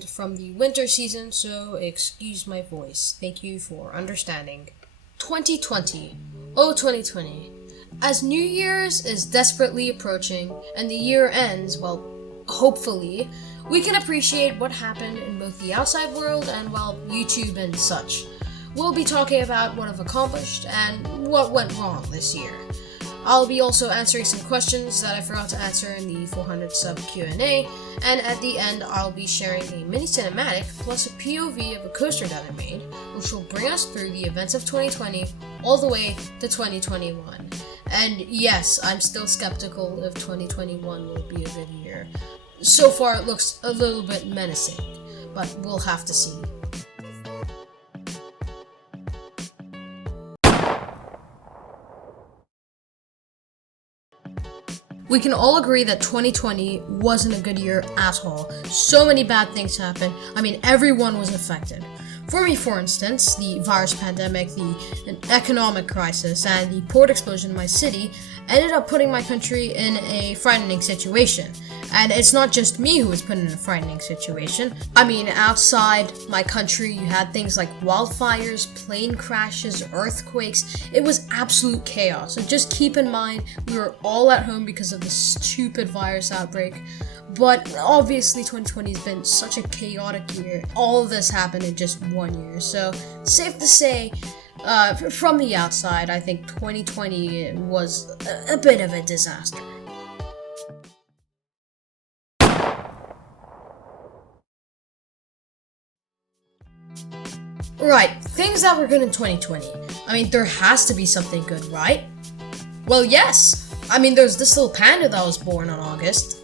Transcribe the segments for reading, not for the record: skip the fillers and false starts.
cold from the winter season, so excuse my voice. Thank you for understanding. 2020. Oh, 2020. As New Year's is desperately approaching and the year ends, well, hopefully, we can appreciate what happened in both the outside world and, well, YouTube and such. We'll be talking about what I've accomplished and what went wrong this year. I'll be also answering some questions that I forgot to answer in the 400 sub Q&A, and at the end I'll be sharing a mini cinematic plus a POV of a coaster that I made, which will bring us through the events of 2020 all the way to 2021. And yes, I'm still skeptical if 2021 will be a good year. So far it looks a little bit menacing, but we'll have to see. We can all agree that 2020 wasn't a good year at all. So many bad things happened. I mean, everyone was affected. For me, for instance, the virus pandemic, the economic crisis, and the port explosion in my city ended up putting my country in a frightening situation. And it's not just me who was put in a frightening situation. I mean, outside my country, you had things like wildfires, plane crashes, earthquakes. It was absolute chaos. And just keep in mind, we were all at home because of this stupid virus outbreak. But obviously 2020 has been such a chaotic year. All of this happened in just 1 year. So safe to say, from the outside, I think 2020 was a bit of a disaster. Right, things that were good in 2020. I mean, there has to be something good, right? Well, yes. I mean, there's this little panda that was born on August.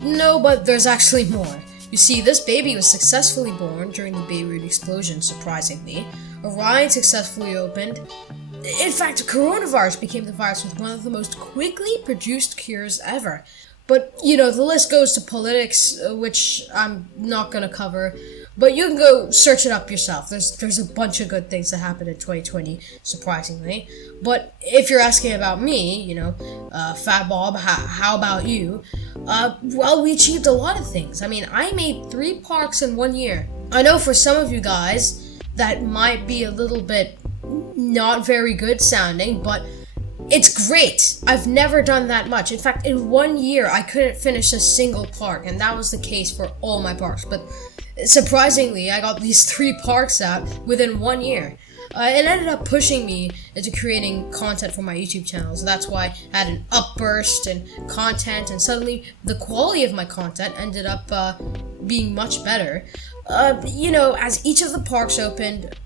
No, but there's actually more. You see, this baby was successfully born during the Beirut explosion, surprisingly. Orion successfully opened. In fact, coronavirus became the virus with one of the most quickly produced cures ever. But, you know, the list goes to politics, which I'm not gonna cover. But you can go search it up yourself. There's a bunch of good things that happened in 2020, surprisingly. But if you're asking about me, you know, Fat Bob, how about you? Well, we achieved a lot of things. I mean, I made 3 parks in 1 year. I know for some of you guys, that might be a little bit not very good sounding, but it's great. I've never done that much. In fact, in 1 year, I couldn't finish a single park, and that was the case for all my parks. But surprisingly, I got these 3 parks out within 1 year. It ended up pushing me into creating content for my YouTube channel, so that's why I had an upburst in content, and suddenly the quality of my content ended up being much better. You know, as each of the parks opened,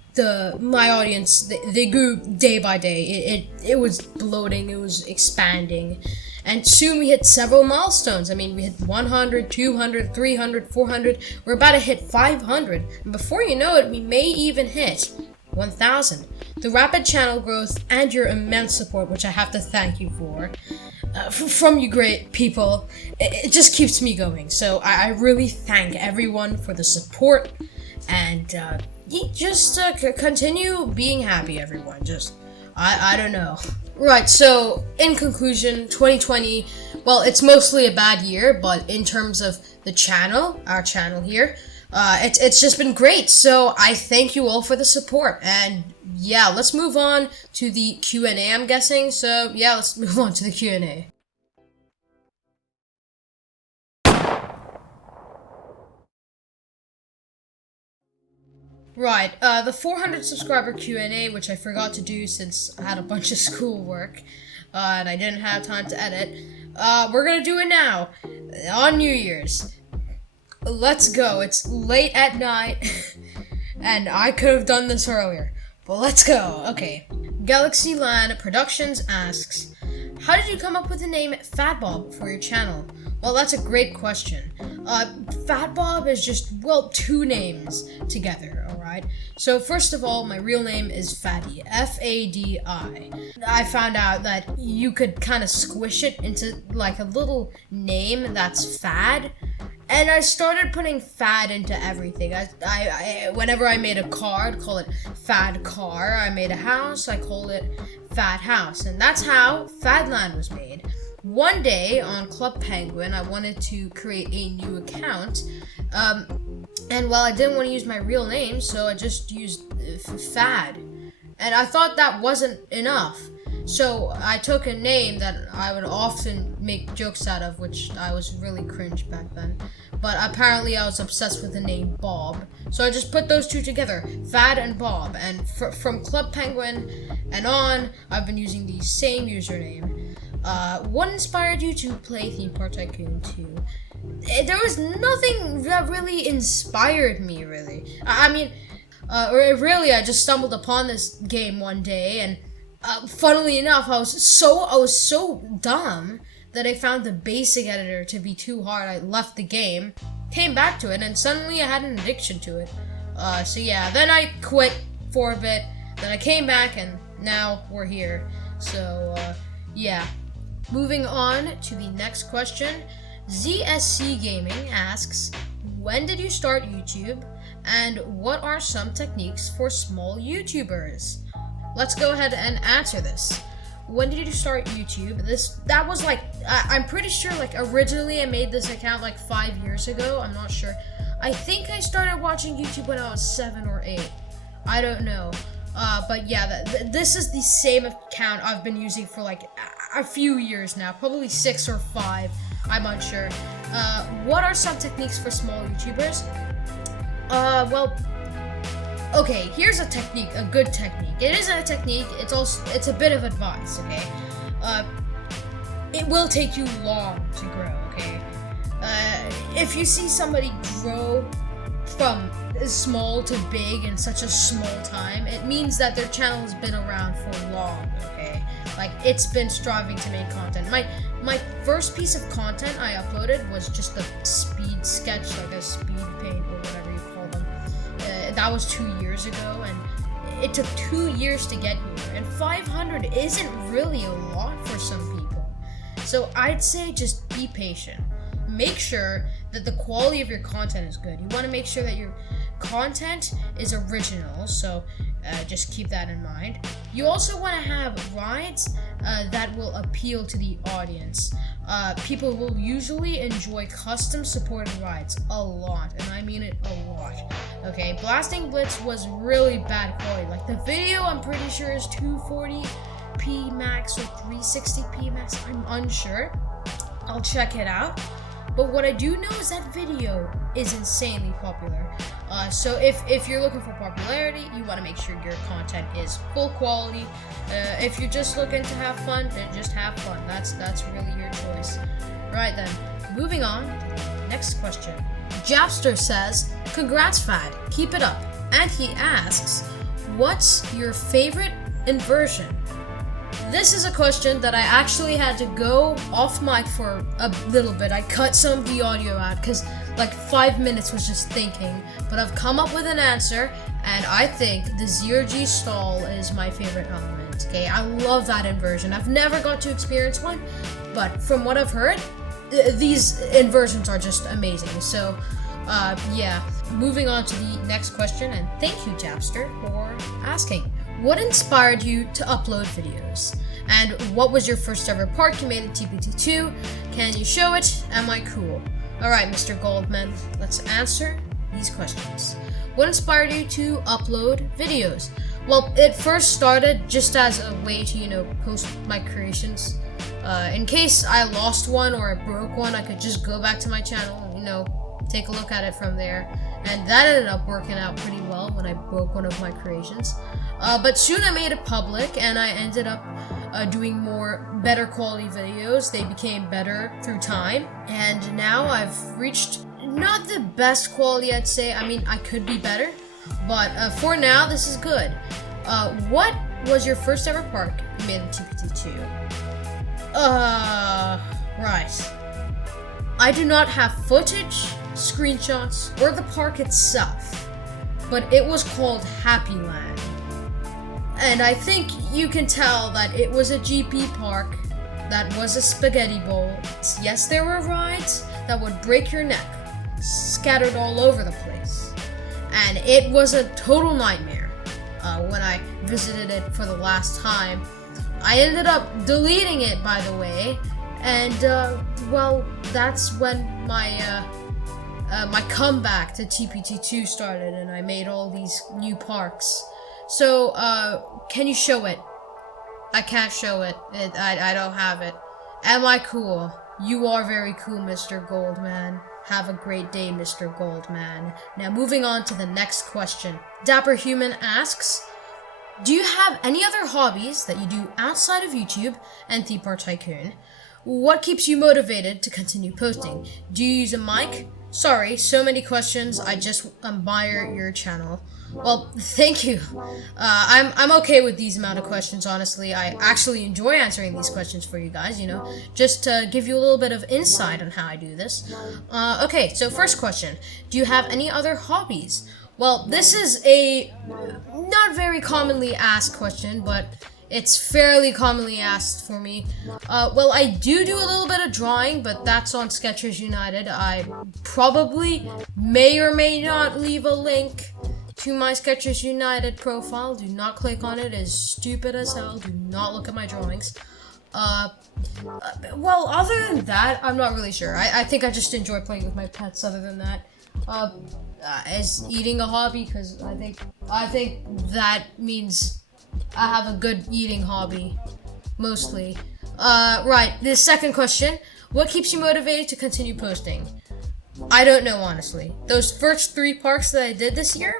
my audience, they grew day by day. It was bloating, it was expanding. And soon we hit several milestones. I mean, we hit 100, 200, 300, 400. We're about to hit 500. And before you know it, we may even hit 1,000. The rapid channel growth and your immense support, which I have to thank you for, from you great people, it just keeps me going. So I really thank everyone for the support. And just continue being happy, everyone. Just, I don't know. Right, so in conclusion, 2020, well, it's mostly a bad year, but in terms of the channel, our channel here, it's just been great. So I thank you all for the support. And yeah, let's move on to the Q&A, I'm guessing. So yeah, let's move on to the Q&A. Right, the 400 subscriber Q&A, which I forgot to do since I had a bunch of schoolwork, and I didn't have time to edit. We're gonna do it now, on New Year's. Let's go, it's late at night, and I could have done this earlier, but let's go. Okay, Galaxyland Productions asks, how did you come up with the name Fat Bob for your channel? Well, that's a great question. Fat Bob is just, well, 2 names together, alright? So first of all, my real name is Fadi, F-A-D-I. I found out that you could kind of squish it into like a little name that's fad, and I started putting fad into everything. I whenever I made a car, I'd call it Fad Car. I made a house, I called it Fat House, and that's how Fadland was made. one day on Club Penguin, I wanted to create a new account. And well, I didn't want to use my real name, so I just used Fad. And I thought that wasn't enough. So I took a name that I would often make jokes out of, which I was really cringe back then. But apparently I was obsessed with the name Bob. So I just put those two together, Fad and Bob. And from Club Penguin and on, I've been using the same username. What inspired you to play Theme Park Tycoon 2? There was nothing that really inspired me, really. I just stumbled upon this game one day, and funnily enough, I was so dumb that I found the basic editor to be too hard. I left the game, came back to it, and suddenly I had an addiction to it. So yeah, then I quit for a bit, then I came back, and now we're here. So yeah. Moving on to the next question. ZSC Gaming asks, when did you start YouTube, and what are some techniques for small YouTubers? Let's go ahead and answer this. When did you start YouTube? That was like, I'm pretty sure, like, originally I made this account like 5 years ago. I'm not sure. I think I started watching YouTube when I was 7 or 8. I don't know. But yeah, this is the same account I've been using for like a few years now, probably 6 or 5. I'm unsure. What are some techniques for small YouTubers? Well, okay, here's a technique, a good technique. It isn't a technique, it's a bit of advice, okay? It will take you long to grow, okay? If you see somebody grow from small to big in such a small time, it means that their channel has been around for long, okay? Like, it's been striving to make content. My first piece of content I uploaded was just a speed sketch, like a speed paint or whatever you call them. That was 2 years ago, and it took 2 years to get here. And 500 isn't really a lot for some people. So I'd say just be patient. Make sure that the quality of your content is good. You want to make sure that your content is original, so just keep that in mind. You also want to have rides that will appeal to the audience. People will usually enjoy custom supported rides a lot, and I mean it a lot. Okay, Blasting Blitz was really bad quality. Like, the video, I'm pretty sure, is 240p max or 360p max. I'm unsure. I'll check it out. But what I do know is that video is insanely popular. So if you're looking for popularity, you want to make sure your content is full quality. If you're just looking to have fun, then just have fun. That's really your choice. Right then, moving on to the next question. Japster says, "Congrats, Fad. Keep it up." And he asks, "What's your favorite inversion?" This is a question that I actually had to go off mic for a little bit. I cut some of the audio out because like 5 minutes was just thinking, but I've come up with an answer, and I think the zero-G stall is my favorite element. Okay, I love that inversion. I've never got to experience one, but from what I've heard, these inversions are just amazing. So, yeah. Moving on to the next question, and thank you, Japster, for asking. What inspired you to upload videos? And what was your first ever park you made in TPT2? Can you show it? Am I cool? Alright, Mr. Goldman, let's answer these questions. What inspired you to upload videos? Well, it first started just as a way to, post my creations. In case I lost one or I broke one, I could just go back to my channel and, take a look at it from there. And that ended up working out pretty well when I broke one of my creations. But soon I made it public, and I ended up doing better quality videos. They became better through time, and now I've reached not the best quality, I'd say. I mean, I could be better, but for now, this is good. What was your first ever park you made in TPT2? Right. I do not have footage, screenshots, or the park itself, but it was called Happy Land. And I think you can tell that it was a GP park that was a spaghetti bowl. Yes, there were rides that would break your neck, scattered all over the place. And it was a total nightmare. When I visited it for the last time, I ended up deleting it, by the way, And well, that's when my comeback to TPT2 started, and I made all these new parks. So can you show it? I can't show it. I don't have it. Am I cool? You are very cool, Mr. Goldman. Have a great day, Mr. Goldman. Now moving on to the next question. Dapper Human asks, do you have any other hobbies that you do outside of YouTube and Theme Park Tycoon? What keeps you motivated to continue posting? Do you use a mic? Sorry, so many questions. I just admire your channel. Well, thank you. I'm okay with these amount of questions, honestly. I actually enjoy answering these questions for you guys, just to give you a little bit of insight on how I do this. Okay, so first question. Do you have any other hobbies? Well, this is a not very commonly asked question, but it's fairly commonly asked for me. Well, I do a little bit of drawing, but that's on Sketchers United. I probably may or may not leave a link to my Sketchers United profile. Do not click on it. It is stupid as hell. Do not look at my drawings. Well, other than that, I'm not really sure. I think I just enjoy playing with my pets. Other than that, is eating a hobby? Because I think that means I have a good eating hobby, mostly. Right, the second question. What keeps you motivated to continue posting? I don't know, honestly. Those first 3 parks that I did this year,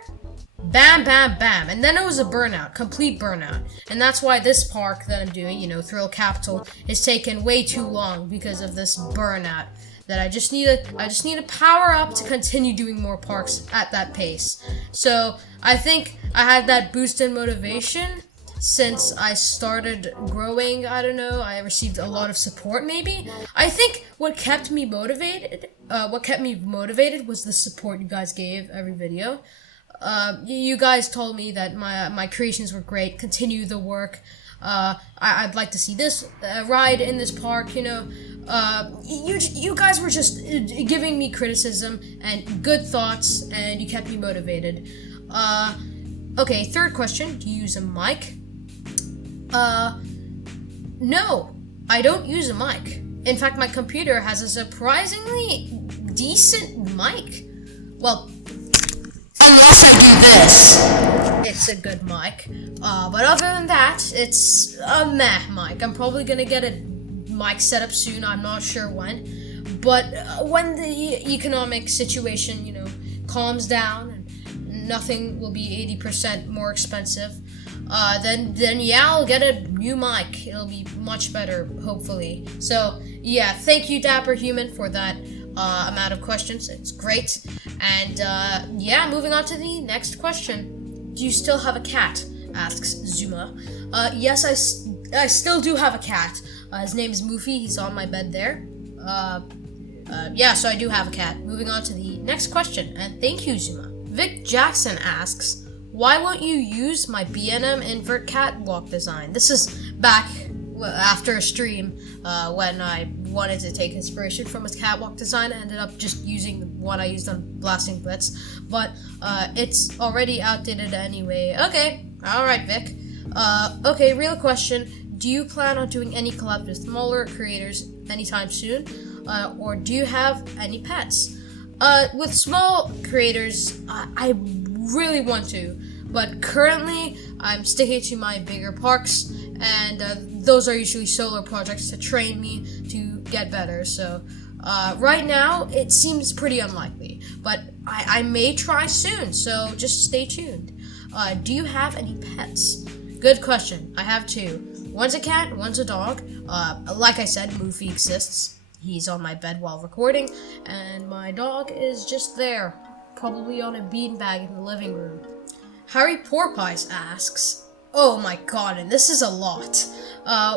bam, bam, bam. And then it was a burnout, complete burnout. And that's why this park that I'm doing, Thrill Capital, is taking way too long because of this burnout. That I just need to power up to continue doing more parks at that pace. So I think I had that boost in motivation since I started growing. I don't know, I received a lot of support maybe. I think what kept me motivated was the support you guys gave every video. You guys told me that my creations were great, continue the work. I'd like to see this ride in this park, you guys were just giving me criticism and good thoughts, and you kept me motivated. Okay, third question. Do you use a mic? No, I don't use a mic. In fact, my computer has a surprisingly decent mic. Well, unless I do this, it's a good mic. But other than that, it's a meh mic. I'm probably gonna get a mic set up soon. I'm not sure when. But when the economic situation, calms down and nothing will be 80% more expensive, then yeah, I'll get a new mic. It'll be much better, hopefully. So yeah, thank you, Dapper Human, for that amount of questions. It's great. And yeah, moving on to the next question. Do you still have a cat? Asks Zuma. Yes, I still do have a cat. His name is Moofy. He's on my bed there. Yeah, so I do have a cat. Moving on to the next question, and thank you, Zuma. Vic Jackson asks, why won't you use my B&M invert catwalk design? This is back after a stream when I wanted to take inspiration from his catwalk design. I ended up just using what I used on Blasting Blitz, but it's already outdated anyway. Okay, alright, Vic. Okay, real question. Do you plan on doing any collabs with smaller creators anytime soon? Or do you have any pets? With small creators, I really want to, but currently I'm sticking to my bigger parks, and those are usually solo projects to train me to get better. So right now it seems pretty unlikely, but I may try soon, so just stay tuned. Do you have any pets? Good question. I have 2. One's a cat, one's a dog. Like I said, Moofy exists. He's on my bed while recording, and my dog is just there, probably on a beanbag in the living room. Harry Porpies asks, oh my god, and this is a lot.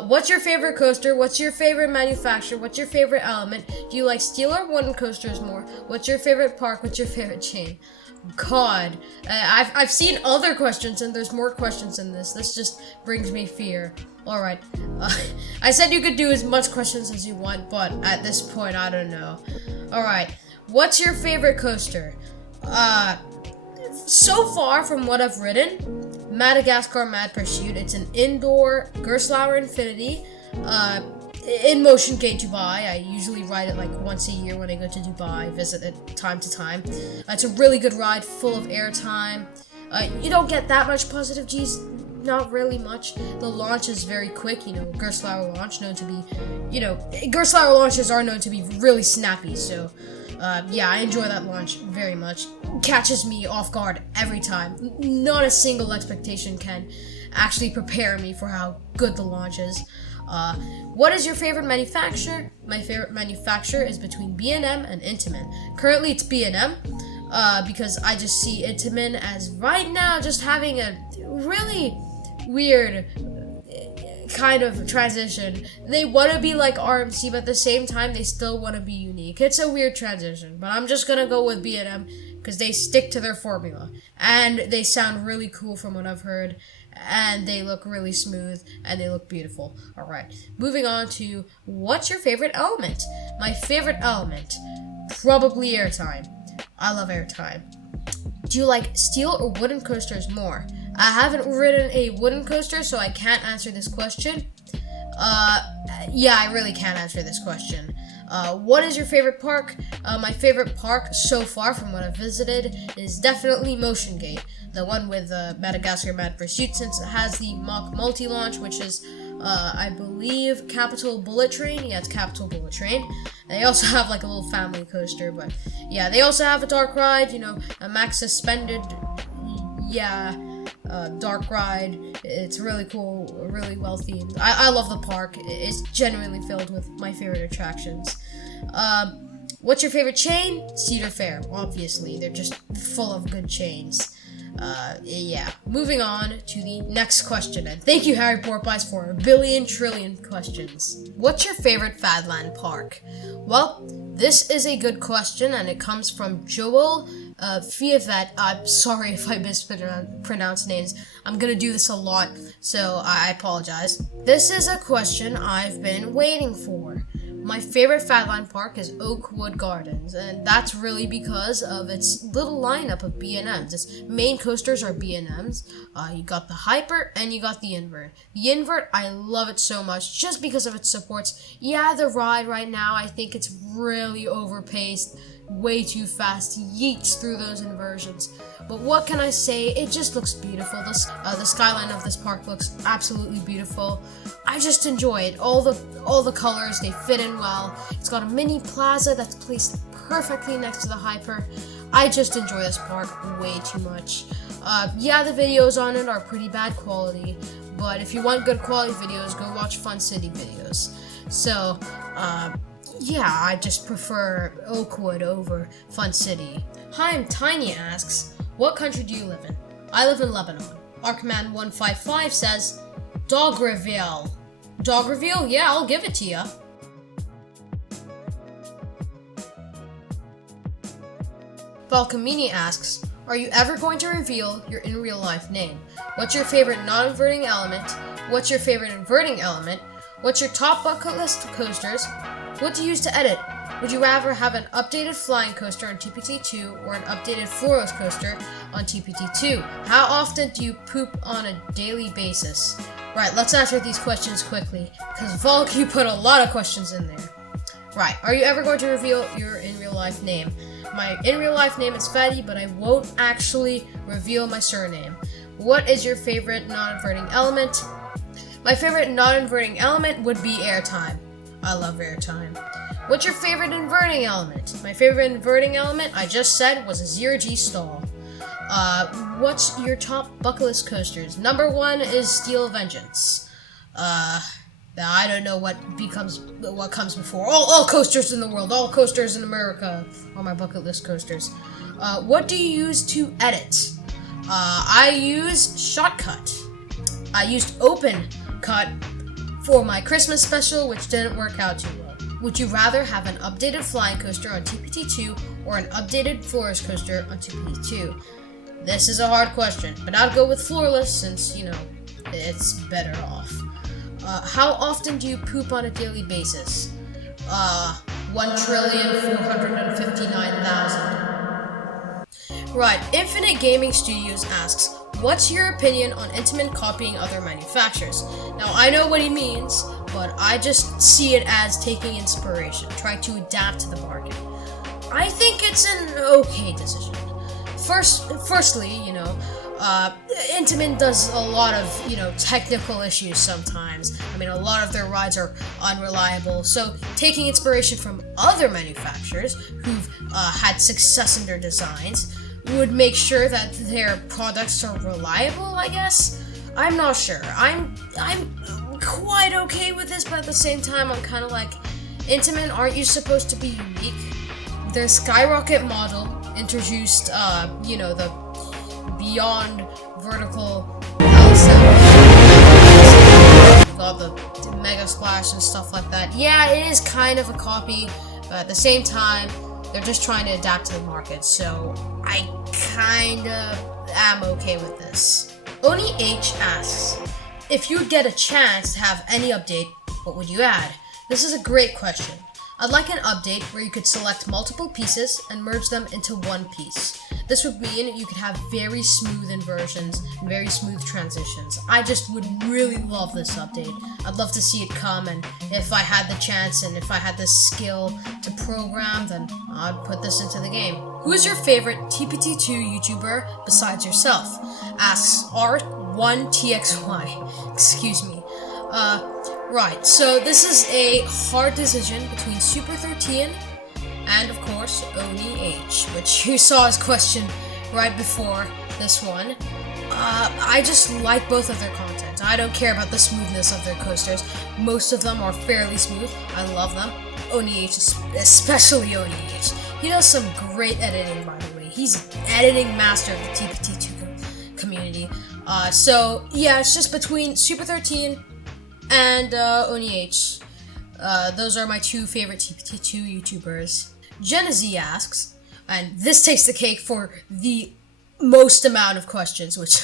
What's your favorite coaster? What's your favorite manufacturer? What's your favorite element? Do you like steel or wooden coasters more? What's your favorite park? What's your favorite chain? God, I've seen other questions, and there's more questions in this. This just brings me fear. Alright, I said you could do as much questions as you want, but at this point, I don't know. Alright, what's your favorite coaster? So far from what I've ridden, Madagascar Mad Pursuit. It's an indoor Gerstlauer Infinity. in Motion Gate Dubai. I usually ride it like once a year when I go to Dubai, visit it time to time. It's a really good ride, full of airtime. You don't get that much positive G's, not really much. The launch is very quick, you know, Gerstlauer launch, known to be, you know, Gerstlauer launches are known to be really snappy, so, yeah, I enjoy that launch very much. Catches me off guard every time. Not a single expectation can actually prepare me for how good the launch is. What is your favorite manufacturer? My favorite manufacturer is between B&M and Intamin. Currently, it's B&M. Because I just see Intamin as right now just having a really weird kind of transition. They want to be like RMC, but at the same time, they still want to be unique. It's a weird transition, but I'm just gonna go with B&M because they stick to their formula. And they sound really cool from what I've heard, and they look really smooth, and they look beautiful. Alright, moving on to what's your favorite element? My favorite element, probably airtime. I love airtime. Do you like steel or wooden coasters more? I haven't ridden a wooden coaster, so I can't answer this question. Yeah, I really can't answer this question. What is your favorite park? My favorite park so far from what I've visited is definitely Motion Gate. The one with Madagascar Mad Pursuit, since it has the Mach multi-launch, which is, I believe, Capital Bullet Train. Yeah, it's Capital Bullet Train. They also have like a little family coaster, but yeah, they also have a dark ride, you know, a max suspended, yeah, dark ride. It's really cool, really well themed. I love the park. It's genuinely filled with my favorite attractions. What's your favorite chain? Cedar Fair, obviously. They're just full of good chains. Yeah. Moving on to the next question, and thank you, Harry Porpoise, for a billion trillion questions. What's your favorite Fadland park? Well, this is a good question, and it comes from Joel Fiavet. I'm sorry if I mispronounce names. I'm gonna do this a lot, so I apologize. This is a question I've been waiting for. My favorite Fadland park is Oakwood Gardens, and that's really because of its little lineup of B&Ms. Its main coasters are B&Ms. You got the Hyper, and you got the Invert. The Invert, I love it so much just because of its supports. Yeah, the ride right now, I think it's really overpaced, way too fast, yeets through those inversions. But what can I say? It just looks beautiful. The skyline of this park looks absolutely beautiful. I just enjoy it. All the colors, they fit in well. It's got a mini plaza that's placed perfectly next to the Hyper. I just enjoy this park way too much. Yeah, the videos on it are pretty bad quality, but if you want good quality videos, go watch Fun City videos. So, yeah, I just prefer Oakwood over Fun City. Hi, I'm Tiny asks, what country do you live in? I live in Lebanon. Arkman155 says, Dogreville. Dogreville? Yeah, I'll give it to you. Falcomini asks, are you ever going to reveal your in real life name? What's your favorite non-inverting element? What's your favorite inverting element? What's your top bucket list coasters? What do you use to edit? Would you rather have an updated flying coaster on TPT2 or an updated floorless coaster on TPT2? How often do you poop on a daily basis? Right, let's answer these questions quickly, because Volk, you put a lot of questions in there. Right, are you ever going to reveal your in real life name? My in real life name is Fatty, but I won't actually reveal my surname. What is your favorite non-inverting element? My favorite non-inverting element would be airtime. I love airtime. What's your favorite inverting element? My favorite inverting element, I just said, was a 0G stall. What's your top bucket list coasters? Number 1 is Steel Vengeance. I don't know what comes before. All coasters in the world, all coasters in America are my bucket list coasters. What do you use to edit? I use Shotcut. I used Open Cut for my Christmas special, which didn't work out too well. Would you rather have an updated flying coaster on TPT2 or an updated floorless coaster on TPT2? This is a hard question, but I'd go with floorless since, you know, it's better off. How often do you poop on a daily basis? 1,459,000. Right, Infinite Gaming Studios asks, What's your opinion on Intamin copying other manufacturers? Now, I know what he means, but I just see it as taking inspiration, trying to adapt to the market. I think it's an okay decision. Firstly, Intamin does a lot of, technical issues sometimes. I mean, a lot of their rides are unreliable, so taking inspiration from other manufacturers who've had success in their designs would make sure that their products are reliable, I guess? I'm not sure. I'm quite okay with this, but at the same time, I'm kind of like, Intamin, aren't you supposed to be unique? Their Skyrocket model introduced, the Beyond Vertical got the Mega Splash and stuff like that. Yeah, it is kind of a copy, but at the same time, they're just trying to adapt to the market, so I kinda am okay with this. Oni H asks, if you would get a chance to have any update, what would you add? This is a great question. I'd like an update where you could select multiple pieces and merge them into one piece. This would mean you could have very smooth inversions and very smooth transitions. I just would really love this update. I'd love to see it come, and if I had the chance and if I had the skill to program, then I'd put this into the game. Who is your favorite TPT2 YouTuber besides yourself? Asks R1TXY. Excuse me. Right, so this is a hard decision between Super13 and, of course, Oni H, which you saw his question right before this one. I just like both of their content. I don't care about the smoothness of their coasters. Most of them are fairly smooth. I love them. Oni H, especially Oni H. He does some great editing, by the way. He's editing master of the TPT2 community. So, yeah, it's just between Super13 and Oni H. Those are my two favorite TPT2 YouTubers. Jenna Z asks, and this takes the cake for the most amount of questions, which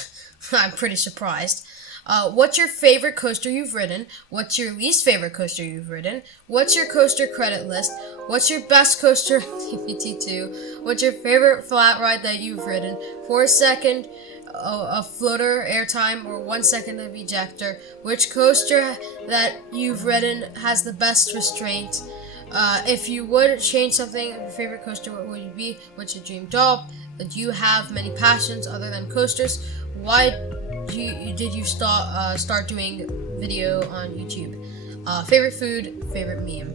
I'm pretty surprised. What's your favorite coaster you've ridden? What's your least favorite coaster you've ridden? What's your coaster credit list? What's your best coaster TPT2? What's your favorite flat ride that you've ridden? For a second, a floater airtime, or 1 second of ejector? Which coaster that you've ridden has the best restraint? If you would change something of your favorite coaster, what would it be? What's your dream job? Do you have many passions other than coasters? Why did you start doing video on YouTube? Favorite food, favorite meme.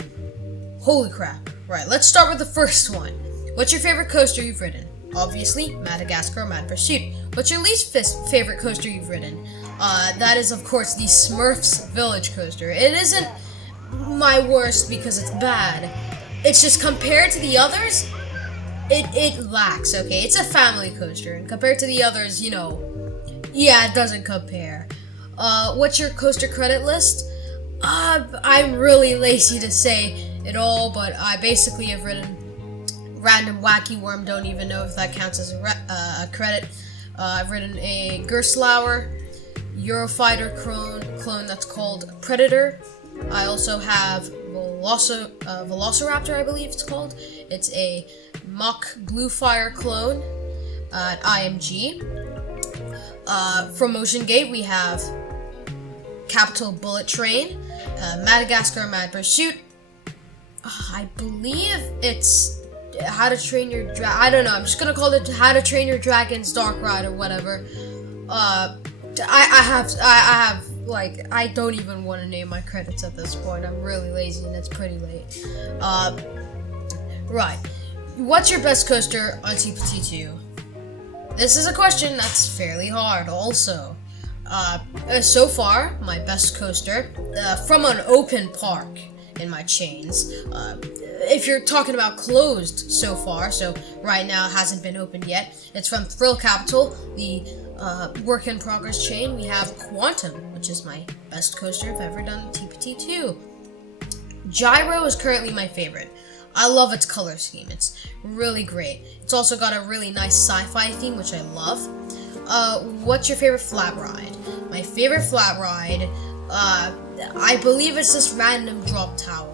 Holy crap. Right, let's start with the first one. What's your favorite coaster you've ridden? Obviously, Madagascar Mad Pursuit. What's your least favorite coaster you've ridden? That is, of course, the Smurfs Village coaster. It isn't my worst because it's bad. It's just compared to the others, it lacks, okay? It's a family coaster, and compared to the others, yeah, it doesn't compare. What's your coaster credit list? I'm really lazy to say it all, but I basically have ridden Random Wacky Worm, don't even know if that counts as a credit. I've ridden a Gerstlauer Eurofighter clone that's called Predator. I also have Velociraptor, I believe it's called. It's a Mach Bluefire clone at IMG. From Motion Gate, we have Capital Bullet Train, Madagascar Mad Pursuit. I believe it's How to Train Your Dragon. I don't know. I'm just gonna call it How to Train Your Dragon's Dark Ride or whatever. I don't even want to name my credits at this point. I'm really lazy and it's pretty late. Right. What's your best coaster on TPT2? This is a question that's fairly hard also. So far, my best coaster, from an open park in my chains, if you're talking about closed so far, so right now it hasn't been opened yet, it's from Thrill Capital, the work in progress chain. We have Quantum, which is my best coaster I've ever done TPT2. Gyro is currently my favorite. I love its color scheme. It's really great. It's also got a really nice sci-fi theme, which I love. What's your favorite flat ride? My favorite flat ride, I believe it's this random drop tower.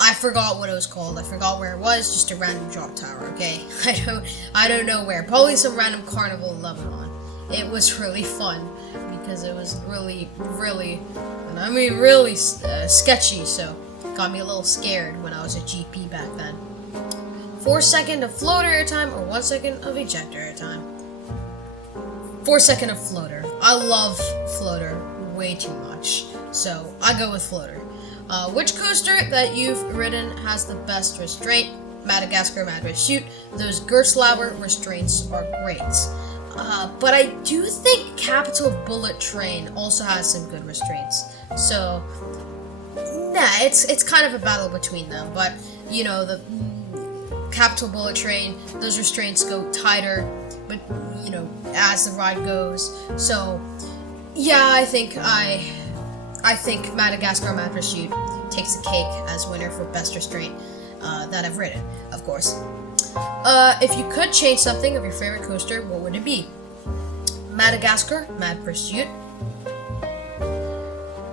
I forgot what it was called. I forgot where it was. Just a random drop tower. Okay, I don't know where. Probably some random carnival in Lebanon. it was really fun because it was really, and I mean really sketchy, so it got me a little scared when I was a GP back then. 4 seconds of floater airtime or 1 second of ejector airtime? 4 seconds of floater. I love floater way too much, so I go with floater. Which coaster that you've ridden has the best restraint? Madagascar Mad Pursuit. Those Gerstlauer restraints are great. But I do think Capital Bullet Train also has some good restraints. So, nah, it's kind of a battle between them. But, you know, the Capital Bullet Train, those restraints go tighter, but, you know, as the ride goes. So, yeah, I think Madagascar Mad Pursuit takes the cake as winner for best restraint that I've ridden, of course. If you could change something of your favorite coaster, what would it be? Madagascar Mad Pursuit.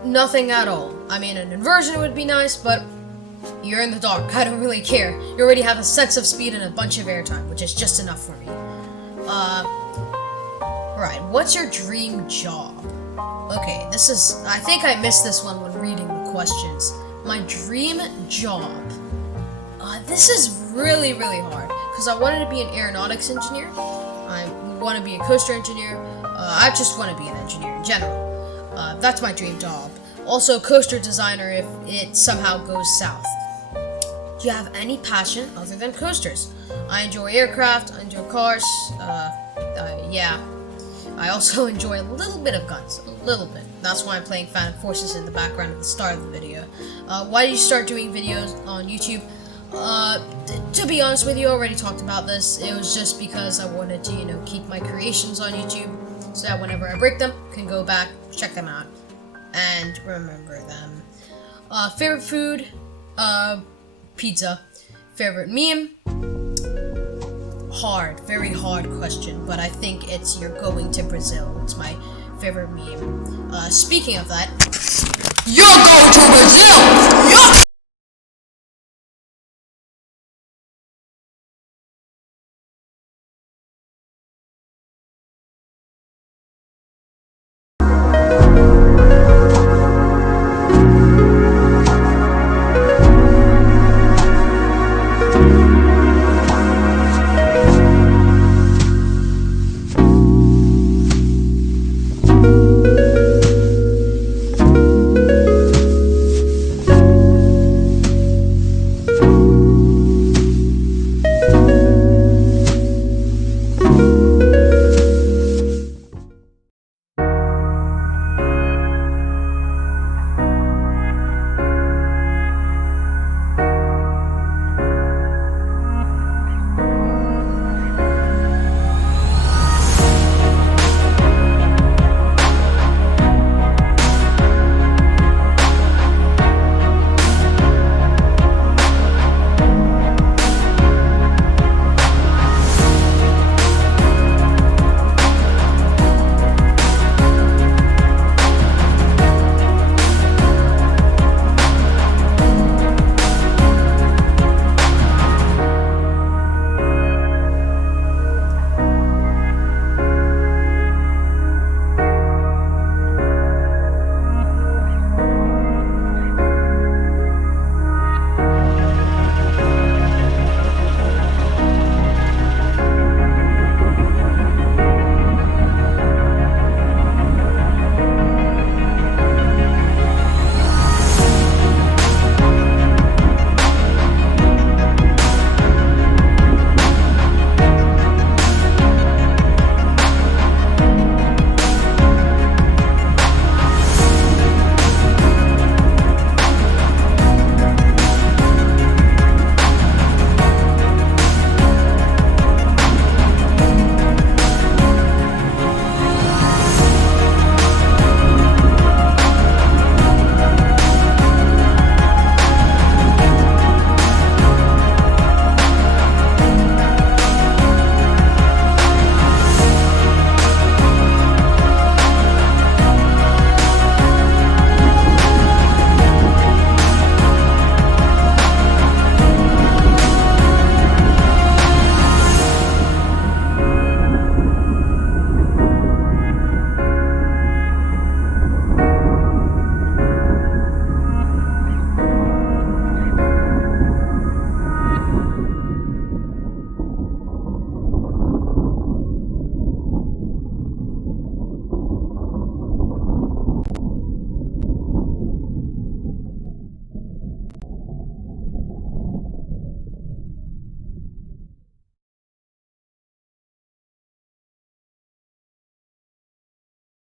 Nothing at all. I mean, an inversion would be nice, but you're in the dark. I don't really care. You already have a sense of speed and a bunch of airtime, which is just enough for me. Right, what's your dream job? Okay, I think I missed this one when reading the questions. My dream job. This is really, really hard, because I wanted to be an aeronautics engineer. I want to be a coaster engineer. I just want to be an engineer in general. That's my dream job. Also, coaster designer if it somehow goes south. Do you have any passion other than coasters? I enjoy aircraft, I enjoy cars, yeah. I also enjoy a little bit of guns, a little bit. That's why I'm playing Phantom Forces in the background at the start of the video. Why did you start doing videos on YouTube? To be honest with you, I already talked about this. It was just because I wanted to, you know, keep my creations on YouTube so that whenever I break them, I can go back, check them out, and remember them. Favorite food? Pizza. Favorite meme? Hard, very hard question, but I think it's "You're going to Brazil." It's my favorite meme. Speaking of that, you're going to